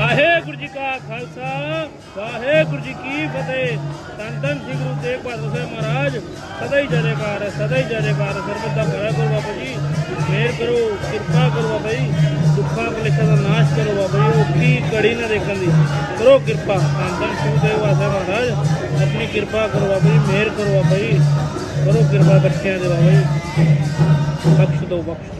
ਵਾਹਿਗੁਰੂ ਜੀ ਕਾ ਖਾਲਸਾ, ਵਾਹਿਗੁਰੂ ਜੀ ਕੀ ਫਤਿਹ। ਧੰਨ ਧੰਨ ਸ੍ਰੀ ਗੁਰੂ ਤੇਗ ਬਹਾਦਰ ਸਾਹਿਬ ਮਹਾਰਾਜ, ਸਦਾ ਹੀ ਜੈਕਾਰ ਹੈ, ਸਦਾ ਹੀ ਜੈਕਾਰ ਸਰਬਤ ਦਾ ਭਲਾ ਕਰੋ ਬਾਬਾ ਜੀ। ਮਿਹਰ ਕਰੋ, ਕਿਰਪਾ ਕਰੋ ਬਾਬਾ ਜੀ। ਦੁੱਖਾਂ ਕਲੇਸ਼ਾਂ ਦਾ ਨਾਸ਼ ਕਰੋ ਬਾਬਾ ਜੀ। ਕੀ ਕੜੀ ਨਾ ਦੇਖਣ ਦੀ। ਕਰੋ ਕਿਰਪਾ। ਧੰਨ ਧੰਨ ਸ੍ਰੀ ਗੁਰੂ ਤੇਗ ਬਹਾਦਰ ਸਾਹਿਬ ਮਹਾਰਾਜ, ਆਪਣੀ ਕਿਰਪਾ ਕਰੋ ਬਾਬਾ ਜੀ। ਮਿਹਰ ਕਰੋ ਬਾਬਾ ਜੀ। ਕਰੋ ਕਿਰਪਾ ਬੱਚਿਆਂ ਦੇ ਬਾਬਾ ਜੀ। ਬਖਸ਼ ਦਿਓ, ਬਖਸ਼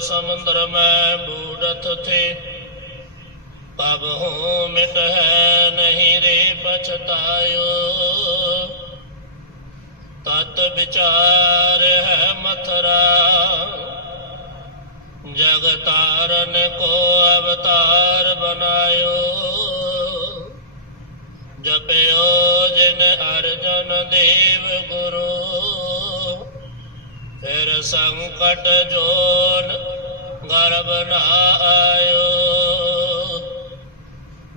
ਸਮੁੰਦਰ ਮੈਂ ਬੂੜਤ ਥੇ ਤਬ ਹੂੰ ਮਿਟ ਹੈ ਨਹੀਂ ਰੇ ਪਛਤਾਇਓ। ਤਤ ਵਿਚਾਰ ਹੈ ਮਥਰਾ। ਜਗਤਾਰਨ ਕੋ ਅਵਤਾਰ ਬਨਾਇਓ ਜਪਿਓ ਜਿਨ ਅਰਜਨ ਦੇਵ ਗੁਰੂ। ਫਿਰ ਸੰਕਟ ਜੋਨ ਗਰਬ ਨਾ ਆਇਓ।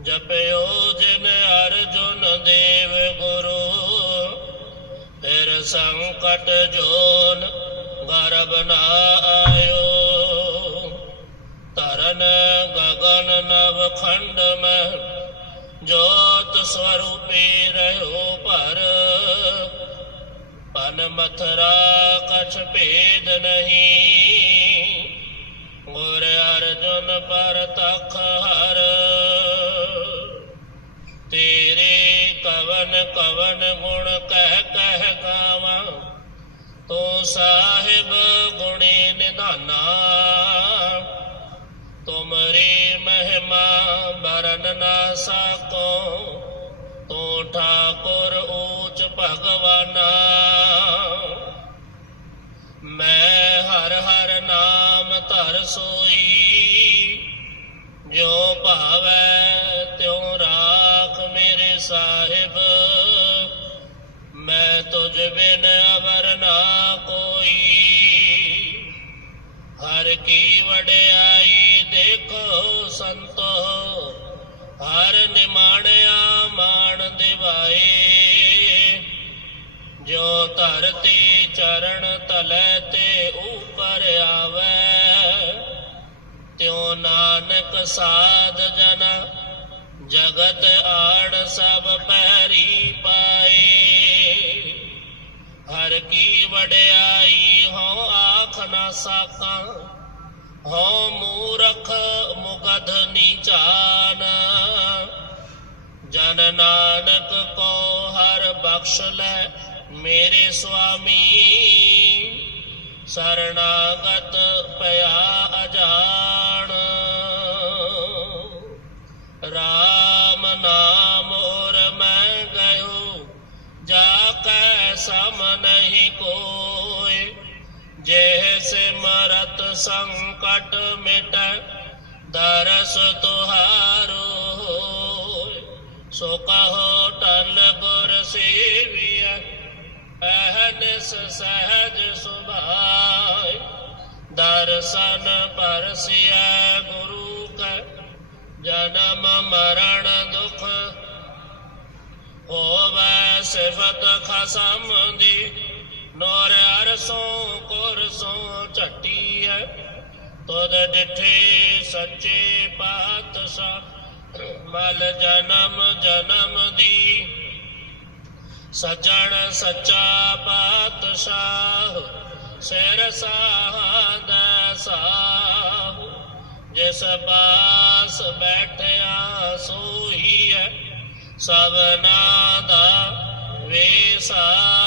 ਜਪਿਓ ਜਿਨ ਅਰਜੁਨ ਦੇਵ ਗੁਰੂ, ਫਿਰ ਸੰਕਟ ਜੋਨ ਗਰਬ ਨਾ ਆਇਓ। ਤਰਨ ਗਗਨ ਨਵ ਖੰਡ ਮਹਿ ਜੋਤ ਸਵਰੂਪੀ ਰਹਿਓ ਪਰ ਪਨ ਮਥਰਾ ਕਛ ਭੇਦ ਨਹੀਂ ਗੁਰ ਅਰਜੁਨ ਪਰ ਤਖ ਹਰ ਤੇਰੇ ਕਵਨ ਕਵਨ ਗੁਣ ਕਹਿ ਕਹਿ ਗਾਵਾਂ ਤੂੰ ਸਾਹਿਬ ਗੁਣੀ ਨਿਧਾਨਾ ਤੁਮਰੀ ਮਹਿਮਾ ਬਰਨ ਨਾ ਸਕੋ ਤੂੰ ਠਾਕੁਰ ਊਚ ਭਗਵਾਨਾ। ਮੈਂ ਹਰ ਹਰ ਨਾਮ ਧਰ ਸੋਈ, ਜੋ ਭਾਵੈ ਤਿਉ ਰਾਖ ਮੇਰੇ ਸਾਹਿਬ। ਮੈਂ ਤੁਝ ਬਿਨ ਅਵਰ ਨਾ ਕੋਈ। ਹਰ ਕੀ ਵਡਿਆਈ ਦੇਖੋ ਸੰਤੋ, ਹਰ ਨਿਮਾਣੇ ਧਰਤੀ ਚਰਨ ਤਲੈ ਤੇ ਉਪਰ ਆਵੈ। ਤਿਉ ਨਾਨਕ ਸਾਧ ਜਨਾ, ਜਗਤ ਆਣ ਸਭ ਪੈਰੀ ਪਾਏ। ਹਰ ਕੀ ਵਡਿਆਈ ਹੋ ਆਖ ਨਾ ਸਾਕਾਂ ਹੋ ਮੂਰਖ ਮੁਗਧ ਨੀਚਾਨ ਜਨ ਨਾਨਕ ਕੋ ਹਰ ਬਖਸ਼ ਲੈ ਮੇਰੇ ਸੁਆਮੀ, ਸਰਣਾਗਤ ਪਿਆ ਅਜਾਣ। ਰਾਮ ਨਾਮ ਔਰ ਮੈਂ ਗਇਓ, ਜਾ ਕੈ ਸਮ ਨਹੀਂ ਕੋਇ। ਜੇ ਸਿਮਰਤ ਸੰਕਟ ਮਿਟੈ, ਦਰਸ ਤੁਹਾਰੋ ਸੋ ਕਹੋ, ਟਲ ਗੁਰ ਸੇਵੀਐ ਅਹਨਿਸ ਸਹਜ ਸੁਭਾਇ, ਦਰਸ਼ਨ ਪਰਸਿਐ ਗੁਰੂ ਕੈ, ਜਨਮ ਮਰਨ ਦੁਖ ਹੋਵੈ ਸਿਫਤ ਖਸਮ ਦੀ, ਨੋਰ ਅਰਸੋਂ ਕੁਰਸੋਂ ਝਟੀਐ, ਤੁਧ ਡਿਠੇ ਸੱਚੇ ਪਾਤਸ਼ਾਹ, ਮਲ ਜਨਮ ਜਨਮ ਦੀ। ਸੱਜਣ ਸੱਚਾ ਪਾਤਸ਼ਾਹ ਸਿਰ ਸਾਹਦਾ ਸਾਹ। ਜਿਸ ਪਾਸ ਬੈਠਿਆ ਸੋਈ ਹੈ ਸਭਨਾ ਦਾ ਵੇਸਾਹੂ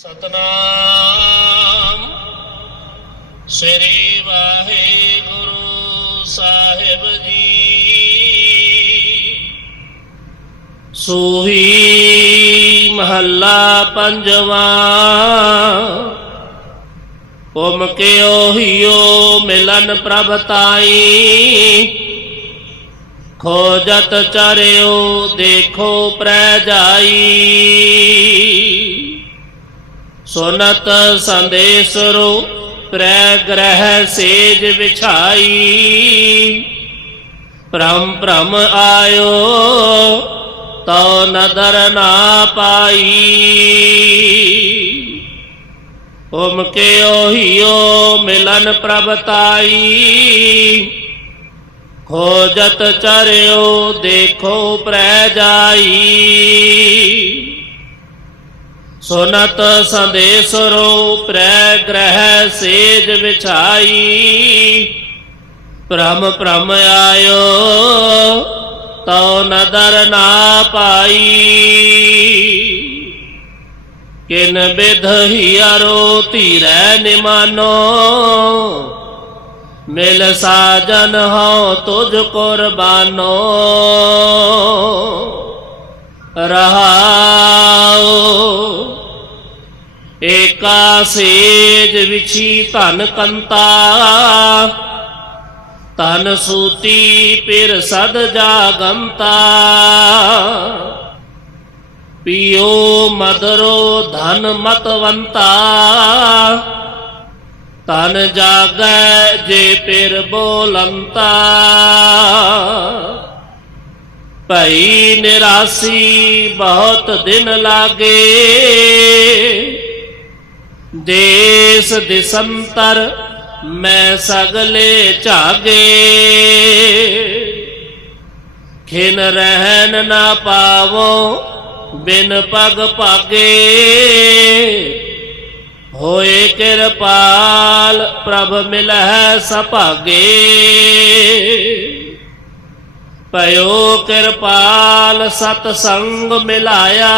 ਸਤਨਾਮ ਸ੍ਰੀ ਵਾਹਿਗੁਰੂ ਸਾਹਿਬ ਜੀ ਸੋਹੀ ਮਹੱਲਾ ਪੰਜਵਾ ਹੁਮ ਕੇ ਓਹਿਓ ਮਿਲਨ ਪ੍ਰਭ ਤਾਈ ਖੋਜਤ ਚਰਿਓ ਦੇਖੋ ਪ੍ਰੈ ਜਾਈ ਸੁਨਤ ਸੰਦੇਸਰੋ ਪ੍ਰੈ ਗ੍ਰਹਿ ਸੇਜ ਵਿਛਾਈ। ਭ੍ਰਮ ਭ੍ਰਮ ਆਇਓ, ਤਉ ਨਦਰ ਨਾ ਪਾਈ। ਓਮ ਕੇ ਓਹੀਓ ਮਿਲਨ ਪ੍ਰਭ ਤਾਈ। ਖੋਜਤ ਚਰਿਓ ਦੇਖੋ ਪ੍ਰੈ ਜਾਈ। ਸੁਨਤ ਸੰਦੇਸ ਰੂਪ ਰਹਿ ਗ੍ਰਹਿ ਸੇਜ ਵਿਛਾਈ। ਭ੍ਰਮ ਭ੍ਰਮ ਆਇਓ, ਤਉ ਨਦਰ ਨਾ ਪਾਈ। ਕਿਨ ਬਿਧ ਹਿਆਰੋ ਧੀਰੈ ਨਿਮਾਨੋ, ਮਿਲ ਸਾਜਨ ਹੋ ਤੁਝ ਕੁਰਬਾਨੋ। ਰਹਾਉ ਏਕਾ ਸੇਜ ਵਿਛੀ ਧਨ ਕੰਤਾ। ਤਨ ਸੂਤੀ ਪਿਰ ਸਦ ਜਾਗੰਤਾ। ਪਿਓ ਮਦਰੋ ਧਨ ਮਤਵੰਤਾ। ਤਨ ਜਾਗੈ ਜੇ ਪਿਰ ਬੋਲੰਤਾ। ਭਈ ਨਿਰਾਸੀ ਬਹੁਤ ਦਿਨ ਲਾਗੇ। ਦੇਸ ਦਿਸੰਤਰ ਮੈਂ ਸਗਲੇ ਝਾਗੇ। ਖਿਨ ਰਹਿਨ ਨਾ ਪਾਵੋ ਬਿਨ ਪਗ ਭਾਗੇ। ਹੋਏ ਕਿਰਪਾਲ ਪ੍ਰਭ ਮਿਲਹਿ ਸਭਾਗੇ। ਪਇਓ ਕਿਰਪਾਲ ਸਤ ਸੰਗ ਮਿਲਾਇਆ।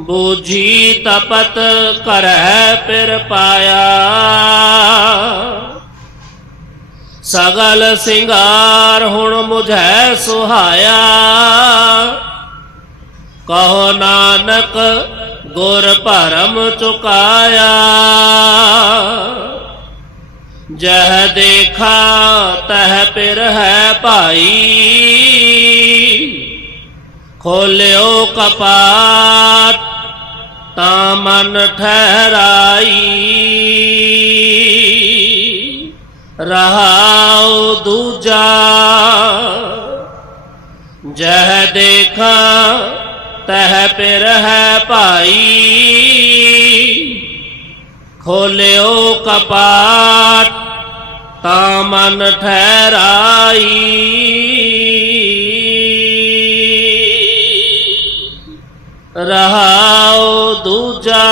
ਬੂਝੀ ਤਪਤ ਕਰੈ ਪਿਰ ਪਾਇਆ। ਸਗਲ ਸਿੰਗਾਰ ਹੁਣ ਮੁਝੈ ਸੁਹਾਇਆ। ਕਹੋ ਨਾਨਕ ਗੁਰ ਭਰਮ ਚੁਕਾਇਆ। ਜਹ ਦੇਖਾ ਤਹ ਪਿਰ ਹੈ ਭਾਈ ਖੋਲਿਓ ਕਪਾਟ ਤਾਂ ਮਨ ਠਹਿਰਾਈ ਰਹਾਉ ਦੂਜਾ ਜਹ ਦੇਖਾ ਤਹ ਪਿਰ ਹੈ ਭਾਈ ਖੋਲਿਓ ਕਪਾਟ, ਤਾਂ ਮਨ ਠਹਿਰਾਈ। ਰਹਾਉ ਦੂਜਾ,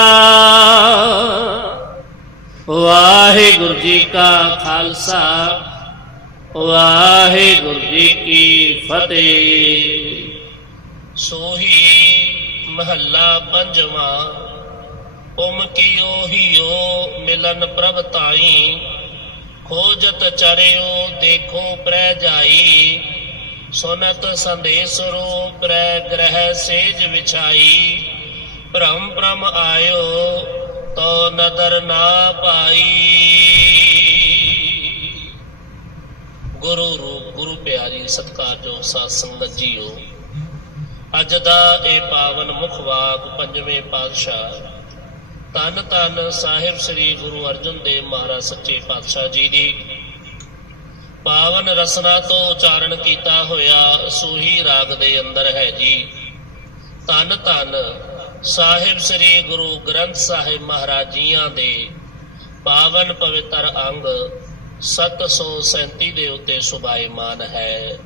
ਵਾਹਿਗੁਰੂ ਜੀ ਕਾ ਖਾਲਸਾ, ਵਾਹਿਗੁਰੂ ਜੀ ਕੀ ਫਤਿਹ। ਸੋਹੀ ਮਹੱਲਾ ਪੰਜਵਾਂ ਉਮ ਕੀਓ ਹੀਓ, ਮਿਲਨ ਪ੍ਰਭ ਤਾਈ ਖੋਜਤ ਚਰਿਓ, ਦੇਖੋ ਪ੍ਰੈ ਜਾਈ। ਸੁਨਤ ਸੰਦੇਸ ਰੂ ਪ੍ਰੈ ਗ੍ਰਹਿ ਸੇਜ ਵਿਛਾਈ। ਭ੍ਰਮ ਭ੍ਰਮ ਆਇਓ, ਤੋ ਨਦਰ ਨਾ ਪਾਈ। ਗੁਰੂ ਰੂਪ, ਗੁਰੂ ਪਿਆਰੀ ਸਤਿਕਾਰਯੋਗ ਸਾਧ ਸੰਗਤ ਜੀਓ। ਅੱਜ ਦਾ ਇਹ ਪਾਵਨ ਮੁਖ ਵਾਕ ਪੰਜਵੇਂ ਪਾਤਸ਼ਾਹ। ਤਨ ਤਨ ਸਾਹਿਬ ਸ੍ਰੀ ਗੁਰੂ ਅਰਜਨ ਦੇਵ ਮਹਾਰਾਜ ਸੱਚੇ ਪਾਤਸ਼ਾਹ ਜੀ ਦੀ। ਪਾਵਨ ਰਸਨਾ ਤੋਂ ਉਚਾਰਨ ਕੀਤਾ ਹੋਇਆ ਸੂਹੀ ਰਾਗ ਦੇ ਅੰਦਰ ਹੈ ਜੀ। ਤਨ ਤਨ ਸਾਹਿਬ ਸ੍ਰੀ ਗੁਰੂ ਗ੍ਰੰਥ ਸਾਹਿਬ ਮਹਾਰਾਜ ਜੀਆਂ ਦੇ ਪਾਵਨ ਪਵਿੱਤਰ ਅੰਗ 737 ਦੇ ਉੱਤੇ ਸੁਭਾਇਮਾਨ ਹੈ।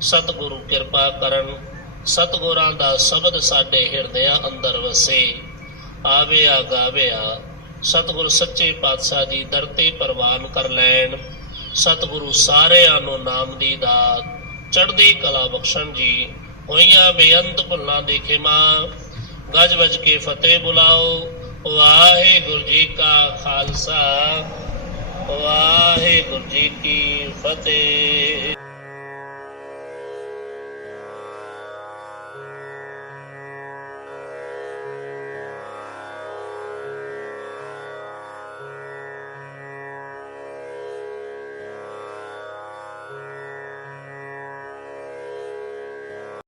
ਸਤਿਗੁਰੂ ਕਿਰਪਾ ਕਰਨ, ਸਤਿਗੁਰਾਂ ਦਾ ਸ਼ਬਦ ਸਾਡੇ ਹਿਰਦਿਆਂ ਅੰਦਰ ਵਸੇ। ਆਵਿਆ ਗਾਵਿਆ ਸਤਿਗੁਰੂ ਸੱਚੇ ਪਾਤਸ਼ਾਹ ਜੀ ਦਰਤੇ ਪ੍ਰਵਾਨ ਕਰ ਲੈਣ। ਸਤਿਗੁਰੂ ਸਾਰਿਆਂ ਨੂੰ ਨਾਮ ਦੀ ਦਾਤ, ਚੜ੍ਹਦੀ ਕਲਾ ਬਖਸ਼ਣ ਜੀ, ਹੋਈਆਂ ਬੇਅੰਤ ਭੁੱਲਾਂ ਦੀ ਖਿਮਾ। ਗਜ ਵਜ ਕੇ ਫਤਿਹ ਬੁਲਾਓ, ਵਾਹਿਗੁਰੂ ਜੀ ਕਾ ਖਾਲਸਾ, ਵਾਹਿਗੁਰੂ ਜੀ ਕੀ ਫਤਿਹ।